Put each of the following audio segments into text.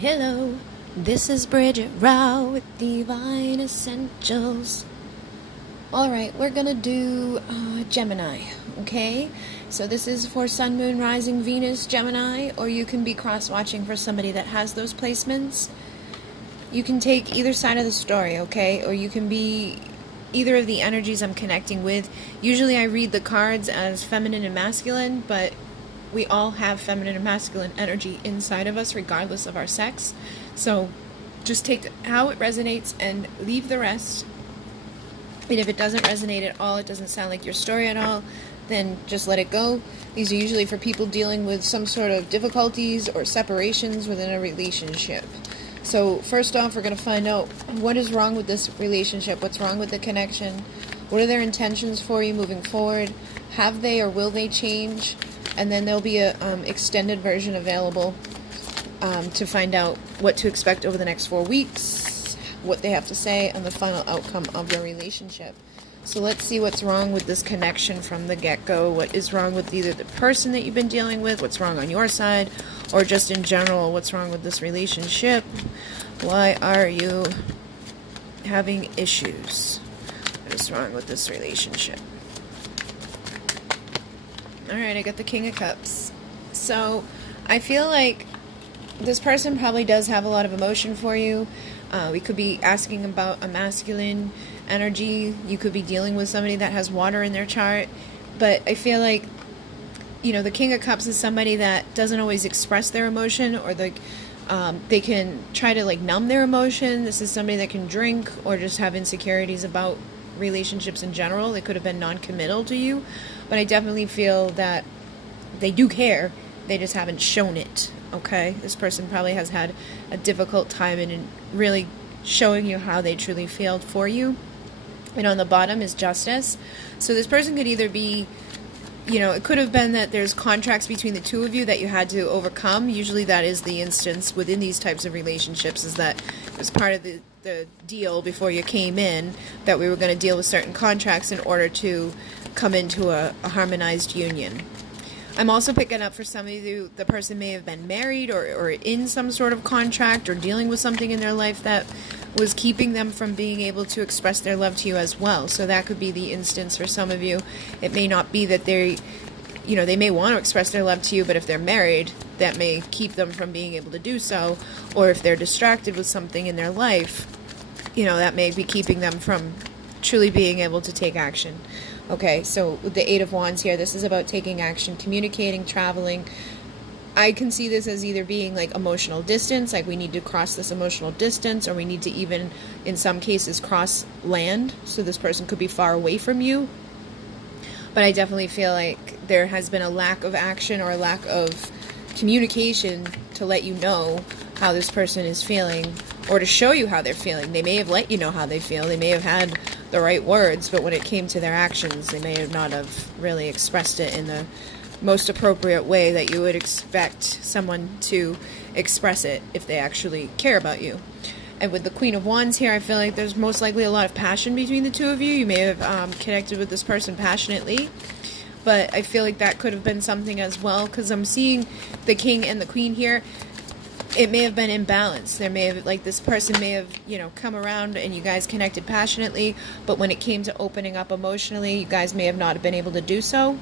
Hello, this is Bridget Rau with Divine Essentials. Alright, we're gonna do Gemini, okay? So this is for Sun, Moon, Rising, Venus, Gemini, or you can be cross-watching for somebody that has those placements. You can take either side of the story, okay? Or you can be either of the energies I'm connecting with. Usually I read the cards as feminine and masculine, but we all have feminine and masculine energy inside of us regardless of our sex. So just take how it resonates and leave the rest. And if it doesn't resonate at all, it doesn't sound like your story at all, then just let it go. These are usually for people dealing with some sort of difficulties or separations within a relationship. So first off, we're going to find out what is wrong with this relationship, what's wrong with the connection, what are their intentions for you moving forward, have they or will they change? And then there'll be a extended version available to find out what to expect over the next 4 weeks, what they have to say, and the final outcome of your relationship. So let's see what's wrong with this connection from the get-go. What is wrong with either the person that you've been dealing with, what's wrong on your side, or just in general, what's wrong with this relationship? Why are you having issues? What is wrong with this relationship? Alright, I got the King of Cups. So, I feel like this person probably does have a lot of emotion for you. We could be asking about a masculine energy. You could be dealing with somebody that has water in their chart. But I feel like, you know, the King of Cups is somebody that doesn't always express their emotion, or they can try to, like, numb their emotion. This is somebody that can drink or just have insecurities about relationships in general. They could have been non-committal to you, but I definitely feel that they do care. They just haven't shown it, okay? This person probably has had a difficult time in really showing you how they truly feel for you. And on the bottom is Justice. So this person could either be, you know, it could have been that there's contracts between the two of you that you had to overcome. Usually that is the instance within these types of relationships, is that it was part of the deal before you came in that we were going to deal with certain contracts in order to come into a harmonized union. I'm also picking up for some of you, the person may have been married or in some sort of contract or dealing with something in their life that was keeping them from being able to express their love to you as well. So that could be the instance for some of you. It may not be that they may want to express their love to you, but if they're married, that may keep them from being able to do so. Or if they're distracted with something in their life, you know, that may be keeping them from truly being able to take action. Okay, so with the Eight of Wands here, this is about taking action, communicating, traveling. I can see this as either being like emotional distance, like we need to cross this emotional distance, or we need to even, in some cases, cross land. So this person could be far away from you. But I definitely feel like there has been a lack of action or a lack of communication to let you know how this person is feeling, or to show you how they're feeling. They may have let you know how they feel. They may have had the right words, but when it came to their actions, they may have not have really expressed it in the most appropriate way that you would expect someone to express it if they actually care about you. And with the Queen of Wands here, I feel like there's most likely a lot of passion between the two of you. You may have connected with this person passionately, but I feel like that could have been something as well, because I'm seeing the King and the Queen here. It may have been imbalanced. There may have, like, this person may have, you know, come around and you guys connected passionately, but when it came to opening up emotionally, you guys may have not been able to do so.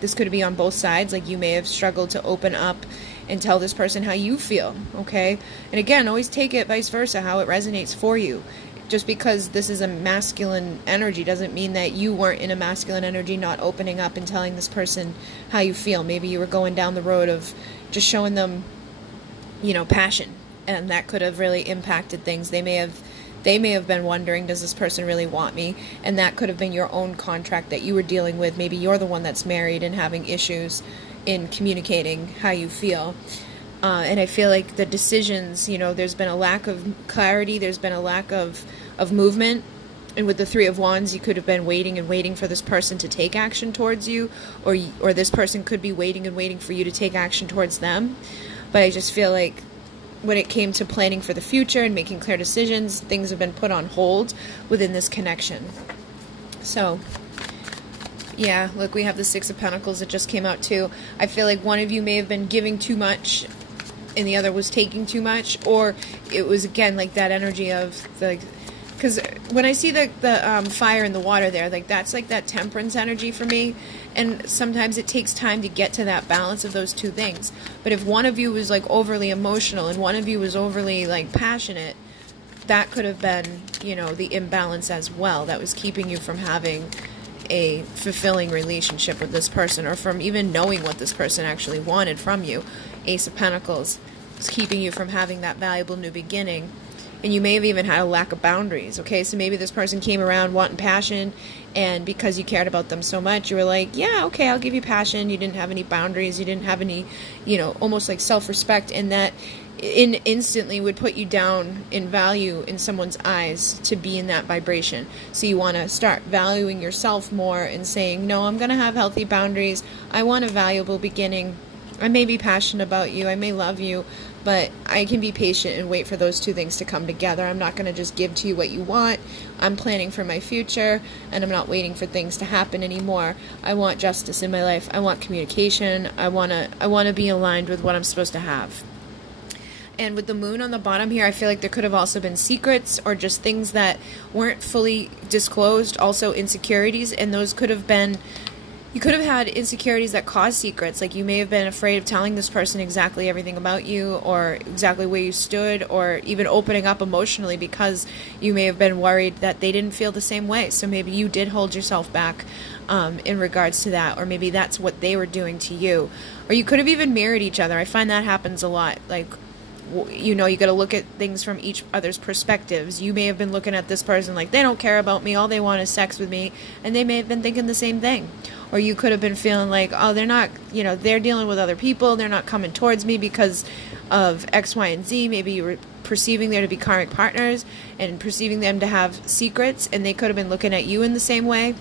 This could be on both sides. Like, you may have struggled to open up and tell this person how you feel, okay? And again, always take it vice versa, how it resonates for you. Just because this is a masculine energy doesn't mean that you weren't in a masculine energy, not opening up and telling this person how you feel. Maybe you were going down the road of just showing them, you know, passion, and that could have really impacted things. They may have been wondering, does this person really want me? And that could have been your own contract that you were dealing with. Maybe you're the one that's married and having issues in communicating how you feel. And I feel like the decisions, you know, there's been a lack of clarity, there's been a lack of movement. And with the Three of Wands, you could have been waiting and waiting for this person to take action towards you, or this person could be waiting and waiting for you to take action towards them. But I just feel like when it came to planning for the future and making clear decisions, things have been put on hold within this connection. So, yeah, look, we have the Six of Pentacles that just came out too. I feel like one of you may have been giving too much and the other was taking too much, or it was again like that energy of the, because when I see the fire in the water there, like that's like that temperance energy for me. And sometimes it takes time to get to that balance of those two things. But if one of you was like overly emotional and one of you was overly like passionate, that could have been, you know, the imbalance as well that was keeping you from having a fulfilling relationship with this person, or from even knowing what this person actually wanted from you. Ace of Pentacles was keeping you from having that valuable new beginning. And you may have even had a lack of boundaries, okay? So maybe this person came around wanting passion, and because you cared about them so much, you were like, yeah, okay, I'll give you passion. You didn't have any boundaries. You didn't have any, you know, almost like self-respect, and that instantly would put you down in value in someone's eyes to be in that vibration. So you want to start valuing yourself more and saying, no, I'm going to have healthy boundaries. I want a valuable beginning. I may be passionate about you. I may love you. But I can be patient and wait for those two things to come together. I'm not going to just give to you what you want. I'm planning for my future, and I'm not waiting for things to happen anymore. I want justice in my life. I want communication. I want to be aligned with what I'm supposed to have. And with the moon on the bottom here, I feel like there could have also been secrets or just things that weren't fully disclosed, also insecurities, and those could have been, you could have had insecurities that caused secrets. Like you may have been afraid of telling this person exactly everything about you, or exactly where you stood, or even opening up emotionally because you may have been worried that they didn't feel the same way. So maybe you did hold yourself back in regards to that, or maybe that's what they were doing to you. Or you could have even mirrored each other. I find that happens a lot. Like, you know, you got to look at things from each other's perspectives. You may have been looking at this person like, they don't care about me, all they want is sex with me, and they may have been thinking the same thing. Or you could have been feeling like, oh, they're not, you know, they're dealing with other people, they're not coming towards me because of X, Y, and Z. Maybe you were perceiving there to be karmic partners and perceiving them to have secrets, and they could have been looking at you in the same way.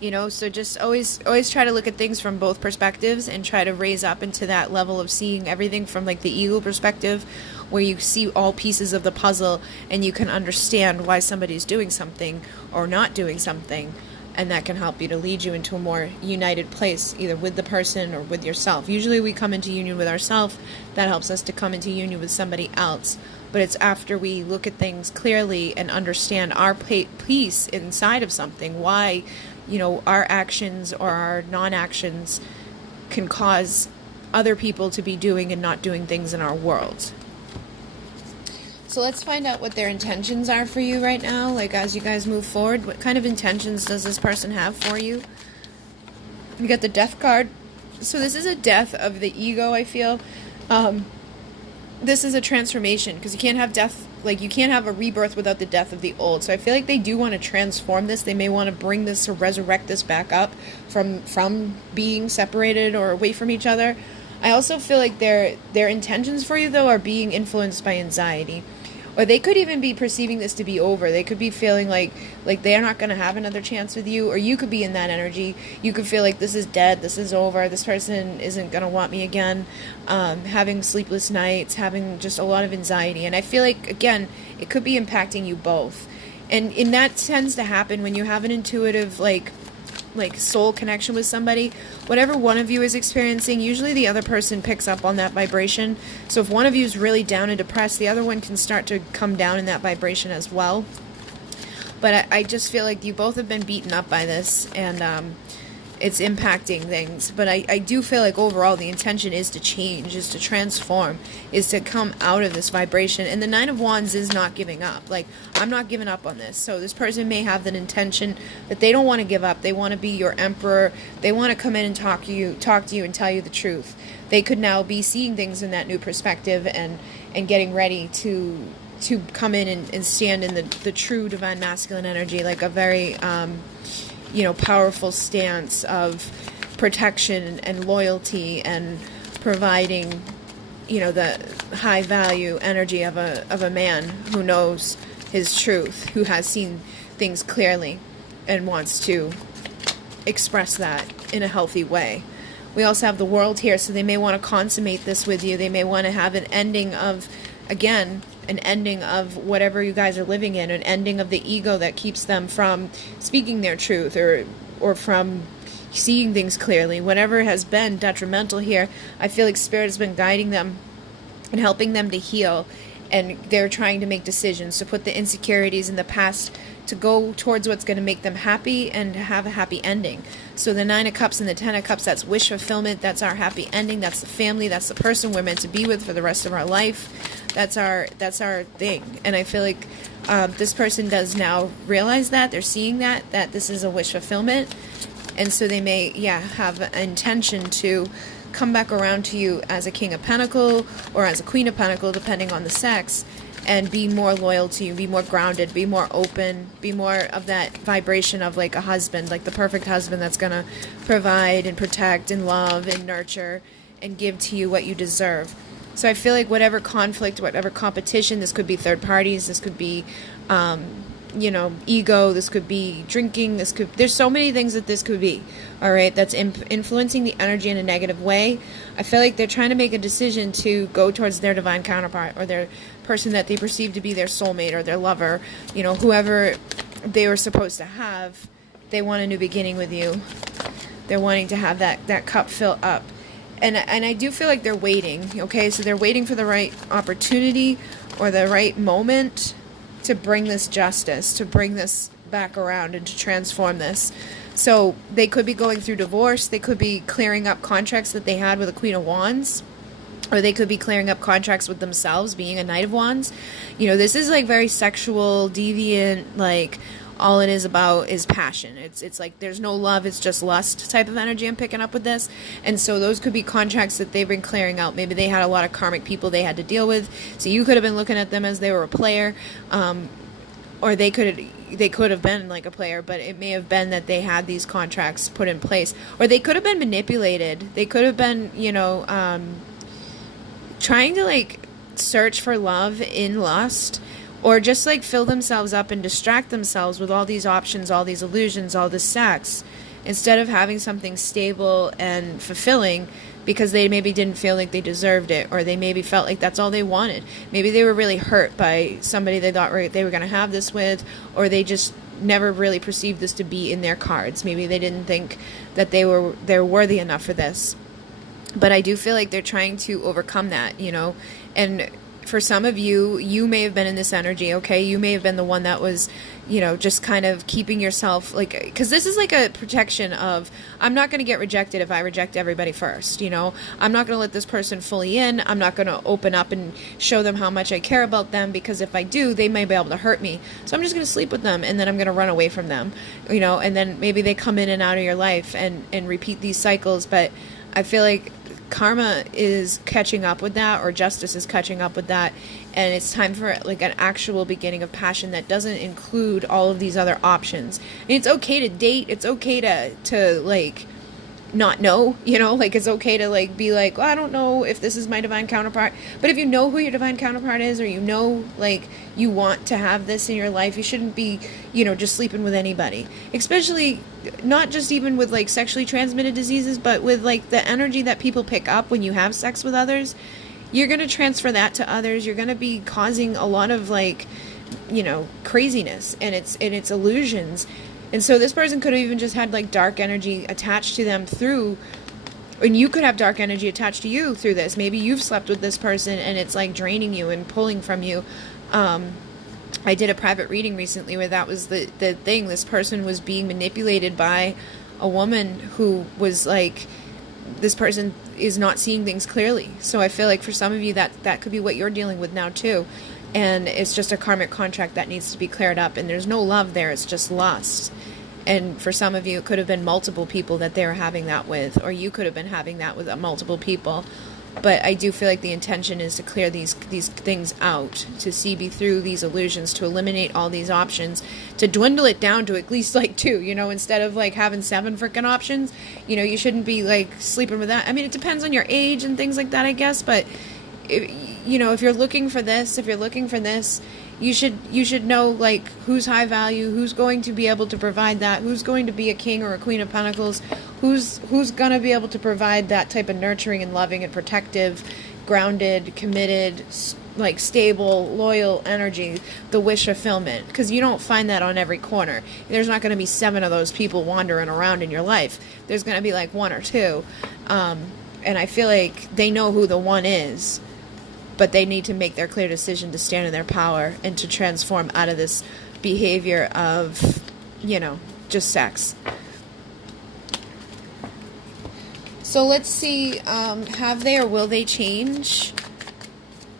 You know, so just always try to look at things from both perspectives and try to raise up into that level of seeing everything from like the ego perspective, where you see all pieces of the puzzle and you can understand why somebody's doing something or not doing something, and that can help you to lead you into a more united place, either with the person or with yourself. Usually we come into union with ourselves. That helps us to come into union with somebody else. But it's after we look at things clearly and understand our piece inside of something, why, you know, our actions or our non-actions can cause other people to be doing and not doing things in our world. So let's find out what their intentions are for you right now. Like, as you guys move forward, what kind of intentions does this person have for you? You got the Death card. So this is a death of the ego, I feel. This is a transformation, because you can't have death, like you can't have a rebirth without the death of the old. So I feel like they do want to transform this. They may want to bring this or resurrect this back up from being separated or away from each other. I also feel like their intentions for you, though, are being influenced by anxiety. Or they could even be perceiving this to be over. They could be feeling like they're not going to have another chance with you. Or you could be in that energy. You could feel like this is dead, this is over, this person isn't going to want me again. Having sleepless nights, having just a lot of anxiety. And I feel like, again, it could be impacting you both. And that tends to happen when you have an intuitive, like soul connection with somebody. Whatever one of you is experiencing, usually the other person picks up on that vibration. So if one of you is really down and depressed, the other one can start to come down in that vibration as well. But I just feel like you both have been beaten up by this, and it's impacting things. But I do feel like overall the intention is to change, is to transform, is to come out of this vibration. And the Nine of Wands is not giving up. Like, I'm not giving up on this. So this person may have that intention that they don't want to give up. They want to be your emperor. They want to come in and talk to you and tell you the truth. They could now be seeing things in that new perspective and getting ready to come in and stand in the true divine masculine energy, like a very powerful stance of protection and loyalty and providing, the high value energy of a man who knows his truth, who has seen things clearly and wants to express that in a healthy way. We also have the World here, so they may want to consummate this with you. They may want to have an ending of, again, an ending of whatever you guys are living in, an ending of the ego that keeps them from speaking their truth or from seeing things clearly. Whatever has been detrimental here, I feel like Spirit has been guiding them and helping them to heal. And they're trying to make decisions to put the insecurities in the past to go towards what's going to make them happy and have a happy ending. So the 9 of Cups and the 10 of Cups, that's wish fulfillment. That's our happy ending. That's the family. That's the person we're meant to be with for the rest of our life. That's our thing. And I feel like this person does now realize that. They're seeing that this is a wish fulfillment. And so they may, have an intention to come back around to you as a King of Pentacle or as a Queen of Pentacle, depending on the sex, and be more loyal to you, be more grounded, be more open, be more of that vibration of like a husband, like the perfect husband that's going to provide and protect and love and nurture and give to you what you deserve. So I feel like whatever conflict, whatever competition, this could be third parties, this could be ego, this could be drinking, there's so many things that this could be, all right, that's influencing the energy in a negative way. I feel like they're trying to make a decision to go towards their divine counterpart or their person that they perceive to be their soulmate or their lover, whoever they were supposed to have. They want a new beginning with you. They're wanting to have that cup fill up. And I do feel like they're waiting, okay? So they're waiting for the right opportunity or the right moment to bring this justice, to bring this back around and to transform this. So they could be going through divorce. They could be clearing up contracts that they had with the Queen of Wands. Or they could be clearing up contracts with themselves, being a Knight of Wands. This is like very sexual, deviant, like all it is about is passion. It's like there's no love, it's just lust type of energy I'm picking up with this. And so those could be contracts that they've been clearing out. Maybe they had a lot of karmic people they had to deal with. So you could have been looking at them as they were a player, or they could have been like a player, but it may have been that they had these contracts put in place. Or they could have been manipulated. They could have been, trying to like search for love in lust, or just like fill themselves up and distract themselves with all these options, all these illusions, all this sex, instead of having something stable and fulfilling, because they maybe didn't feel like they deserved it, or they maybe felt like that's all they wanted. Maybe they were really hurt by somebody they thought they were going to have this with, or they just never really perceived this to be in their cards. Maybe they didn't think that they're worthy enough for this. But I do feel like they're trying to overcome that, and for some of you, you may have been in this energy, okay? You may have been the one that was, just kind of keeping yourself, like, because this is like a protection of, I'm not going to get rejected if I reject everybody first, I'm not going to let this person fully in. I'm not going to open up and show them how much I care about them, because if I do, they may be able to hurt me. So I'm just going to sleep with them, and then I'm going to run away from them, and then maybe they come in and out of your life and repeat these cycles. But I feel like karma is catching up with that, or justice is catching up with that, and it's time for like an actual beginning of passion that doesn't include all of these other options. And it's okay to date, it's okay to like not know, like it's okay to like be like, well, I don't know if this is my divine counterpart. But if you know who your divine counterpart is, or like you want to have this in your life, you shouldn't be just sleeping with anybody, especially not just even with like sexually transmitted diseases, but with like the energy that people pick up when you have sex with others. You're going to transfer that to others. You're going to be causing a lot of like craziness and it's illusions. And so this person could have even just had like dark energy attached to them and you could have dark energy attached to you through this. Maybe you've slept with this person and it's like draining you and pulling from you. I did a private reading recently where that was the thing. This person was being manipulated by a woman who was like, this person is not seeing things clearly. So I feel like for some of you that could be what you're dealing with now too. And it's just a karmic contract that needs to be cleared up. And there's no love there. It's just lust. And for some of you, it could have been multiple people that they were having that with. Or you could have been having that with multiple people. But I do feel like the intention is to clear these things out. To see through these illusions. To eliminate all these options. To dwindle it down to at least like 2. Instead of like having 7 freaking options. You shouldn't be like sleeping with that. I mean, it depends on your age and things like that, I guess. But if you're looking for this, you should know like who's high value, who's going to be able to provide that, who's going to be a king or a queen of pentacles, who's going to be able to provide that type of nurturing and loving and protective, grounded, committed, like stable, loyal energy, the wish fulfillment. Because you don't find that on every corner. There's not going to be 7 of those people wandering around in your life. There's going to be like 1 or 2. And I feel like they know who the one is. but they need to make their clear decision to stand in their power and to transform out of this behavior of, you know, just sex. So let's see, have they or will they change?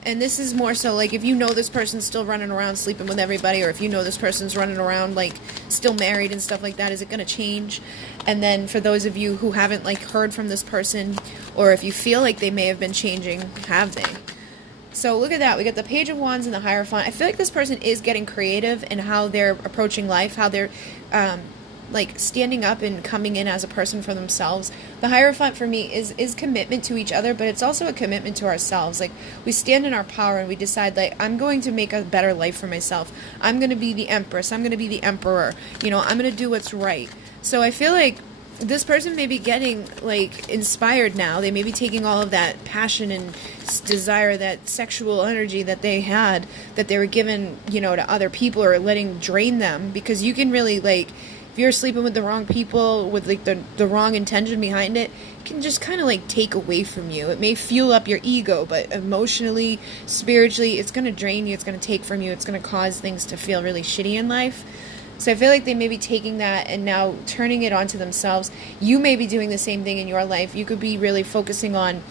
And this is more so like if you know this person's still running around sleeping with everybody, or if you know this person's running around like still married and stuff like that, is it going to change? And then for those of you who haven't like heard from this person, or if you feel like they may have been changing, have they? So look at that. We got the Page of Wands and the Hierophant. I feel like this person is getting creative in how they're approaching life, how they're like standing up and coming in as a person for themselves. The Hierophant for me is commitment to each other, but it's also a commitment to ourselves. Like we stand in our power and we decide like, I'm going to make a better life for myself. I'm going to be the Empress. I'm going to be the Emperor. You know, I'm going to do what's right. So I feel like this person may be getting like inspired now. They may be taking all of that passion and desire, that sexual energy that they had, that they were given, you know, to other people, or letting drain them, because you can really like, if you're sleeping with the wrong people with like the wrong intention behind it, it can just kind of like take away from you. It may fuel up your ego, but emotionally, spiritually, it's going to drain you. It's going to take from you. It's going to cause things to feel really shitty in life. So I feel like they may be taking that and now turning it onto themselves. You may be doing the same thing in your life. You could be really focusing on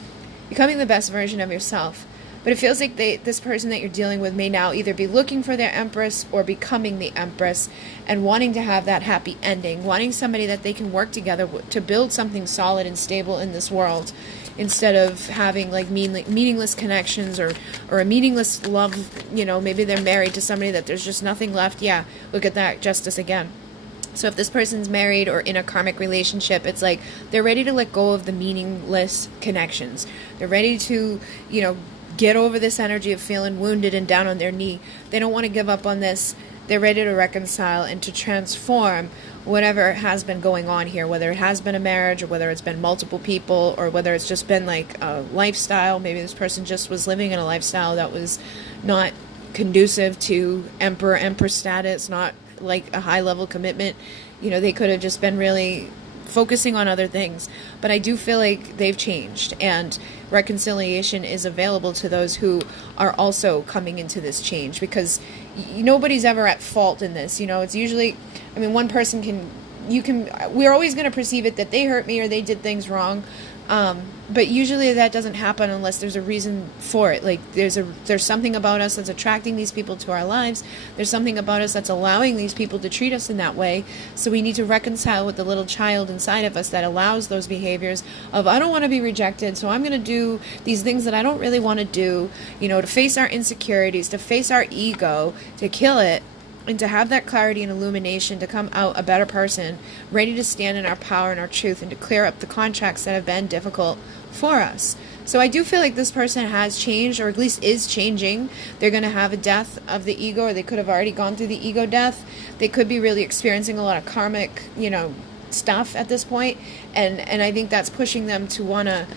becoming the best version of yourself. But it feels like this person that you're dealing with may now either be looking for their Empress or becoming the Empress, and wanting to have that happy ending, wanting somebody that they can work together to build something solid and stable in this world, instead of having like meaningless connections or a meaningless love. You know, maybe they're married to somebody that there's just nothing left. Yeah, look at that, justice again. So if this person's married or in a karmic relationship, it's like they're ready to let go of the meaningless connections. They're ready to, you know, get over this energy of feeling wounded and down on their knee. They don't want to give up on this. They're ready to reconcile and to transform whatever has been going on here, whether it has been a marriage, or whether it's been multiple people, or whether it's just been like a lifestyle. Maybe this person just was living in a lifestyle that was not conducive to emperor status, not like a high level commitment. You know, they could have just been really focusing on other things. But I do feel like they've changed, and reconciliation is available to those who are also coming into this change, because nobody's ever at fault in this. You know, it's usually, I mean, one person we're always going to perceive it that they hurt me or they did things wrong. But usually that doesn't happen unless there's a reason for it. Like there's something about us that's attracting these people to our lives. There's something about us that's allowing these people to treat us in that way. So we need to reconcile with the little child inside of us that allows those behaviors of, I don't want to be rejected, so I'm going to do these things that I don't really want to do, you know, to face our insecurities, to face our ego, to kill it, and to have that clarity and illumination, to come out a better person, ready to stand in our power and our truth, and to clear up the contracts that have been difficult for us. So I do feel like this person has changed, or at least is changing. They're going to have a death of the ego, or they could have already gone through the ego death. They could be really experiencing a lot of karmic, you know, stuff at this point. And I think that's pushing them to want to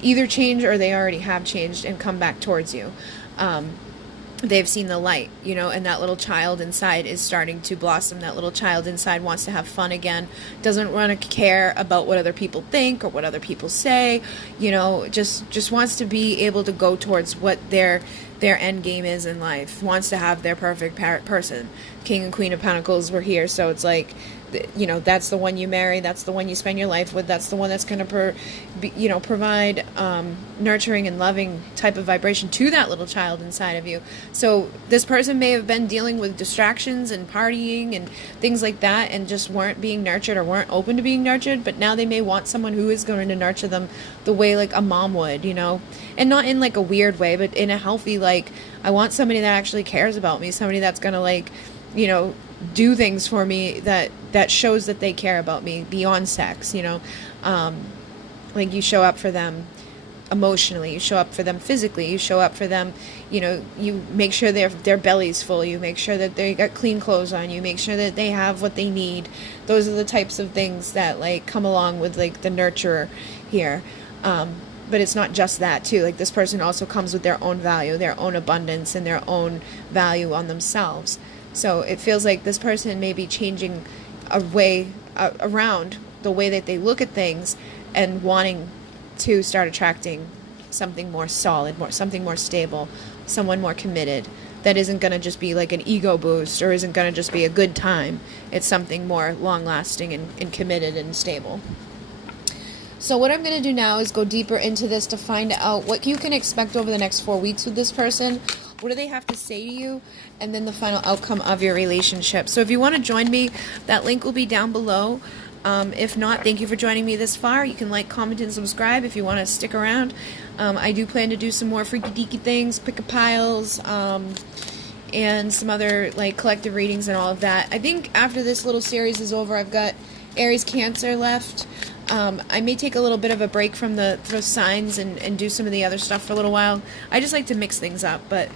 either change, or they already have changed and come back towards you. They've seen the light, you know, and that little child inside is starting to blossom. That little child inside wants to have fun again, doesn't want to care about what other people think or what other people say, you know, just wants to be able to go towards what their end game is in life, wants to have their perfect person. King and Queen of Pentacles were here, so it's like, you know, that's the one you marry, that's the one you spend your life with, that's the one that's going to provide nurturing and loving type of vibration to that little child inside of you. So this person may have been dealing with distractions and partying and things like that, and just weren't being nurtured or weren't open to being nurtured, but now they may want someone who is going to nurture them the way like a mom would, you know, and not in like a weird way, but in a healthy, like, I want somebody that actually cares about me, somebody that's going to like, you know, do things for me that shows that they care about me beyond sex, you know. Like you show up for them emotionally, you show up for them physically, you show up for them, you know, you make sure their belly's full, you make sure that they got clean clothes on, you make sure that they have what they need. Those are the types of things that like come along with like the nurturer here. But it's not just that too. Like this person also comes with their own value, their own abundance, and their own value on themselves. So it feels like this person may be changing a way around the way that they look at things, and wanting to start attracting something more solid, something more stable, someone more committed. That isn't going to just be like an ego boost or isn't going to just be a good time. It's something more long-lasting and committed and stable. So what I'm going to do now is go deeper into this to find out what you can expect over the next 4 weeks with this person. What do they have to say to you? And then the final outcome of your relationship. So if you want to join me, that link will be down below. If not, thank you for joining me this far. You can like, comment, and subscribe if you want to stick around. I do plan to do some more freaky deaky things, pick-a-piles, and some other like collective readings and all of that. I think after this little series is over, I've got Aries, Cancer left. I may take a little bit of a break from the signs and do some of the other stuff for a little while. I just like to mix things up, but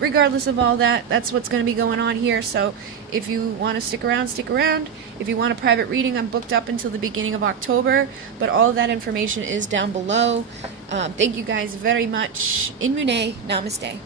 regardless of all that, that's what's going to be going on here. So if you want to stick around, stick around. If you want a private reading, I'm booked up until the beginning of October, but all of that information is down below. Thank you guys very much. In Mune, namaste.